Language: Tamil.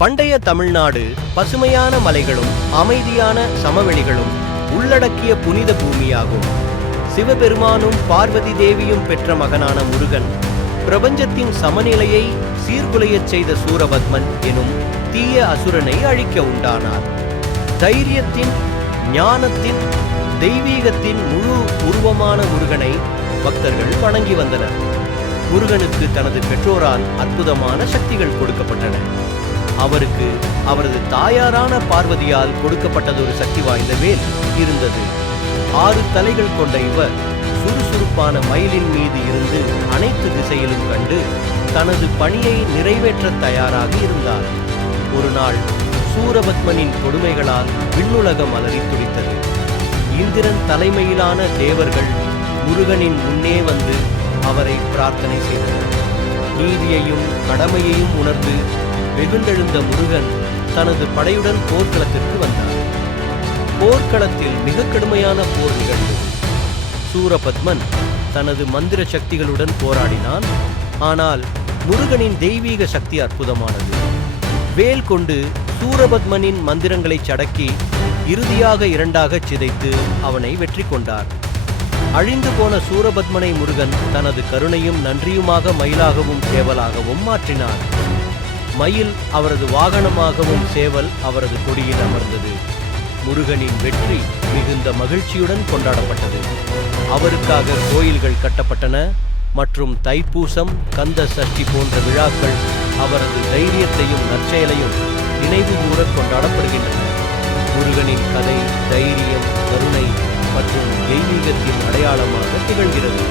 பண்டைய தமிழ்நாடு பசுமையான மலைகளும் அமைதியான சமவெளிகளும் உள்ளடக்கிய புனித பூமியாகும். சிவபெருமானும் பார்வதி தேவியும் பெற்ற மகனான முருகன் பிரபஞ்சத்தின் சமநிலையை சீர்குலையச் செய்த சூரபத்மன் எனும் தீய அசுரனை அழிக்க உண்டானார். தைரியத்தின், ஞானத்தின், தெய்வீகத்தின் முழு உருவமான முருகனை பக்தர்கள் வணங்கி வந்தனர். முருகனுக்கு தனது பெற்றோரால் அற்புதமான சக்திகள் கொடுக்கப்பட்டன. அவருக்கு அவரது தாயாரான பார்வதியால் கொடுக்கப்பட்டதொரு சக்தி வாய்ந்த வேல் இருந்தது. 6 தலைகள் கொண்ட இவர் சுறுசுறுப்பான மயிலின் மீது இருந்து அனைத்து திசையிலும் கண்டு தனது பணியை நிறைவேற்ற தயாராக இருந்தார். ஒரு நாள் சூரபத்மனின் கொடுமைகளால் விண்ணுலகம் அலறி துடித்தது. இந்திரன் தலைமையிலான தேவர்கள் முருகனின் முன்னே வந்து அவரை பிரார்த்தனை செய்தனர். நீதியையும் கடமையையும் உணர்ந்து வெகுண்டெழுந்த முருகன் தனது படையுடன் போர்க்களத்திற்கு வந்தார். போர்க்களத்தில் மிக கடுமையான போர் நிகழ்ந்தது. சூரபத்மன் தனது மந்திர சக்திகளுடன் போராடினான். ஆனால் முருகனின் தெய்வீக சக்தி அற்புதமானது. வேல் கொண்டு சூரபத்மனின் மந்திரங்களை சடக்கி இறுதியாக 2ஆக சிதைத்து அவனை வெற்றி கொண்டார். அழிந்து போன சூரபத்மனை முருகன் தனது கருணையும் நன்றியுமாக மயிலாகவும் சேவலாகவும் மாற்றினார். மயில் அவரது வாகனமாகவும் சேவல் அவரது கொடியில் அமர்ந்தது. முருகனின் வெற்றி மிகுந்த மகிழ்ச்சியுடன் கொண்டாடப்பட்டது. அவருக்காக கோயில்கள் கட்டப்பட்டன மற்றும் தைப்பூசம், கந்த சஷ்டி போன்ற விழாக்கள் அவரது தைரியத்தையும் நற்செயலையும் நினைவு கூற கொண்டாடப்படுகின்றன. முருகனின் கதை தைரியம், கருணை மற்றும் தெய்வீகத்தின் அடையாளமாக திகழ்கிறது.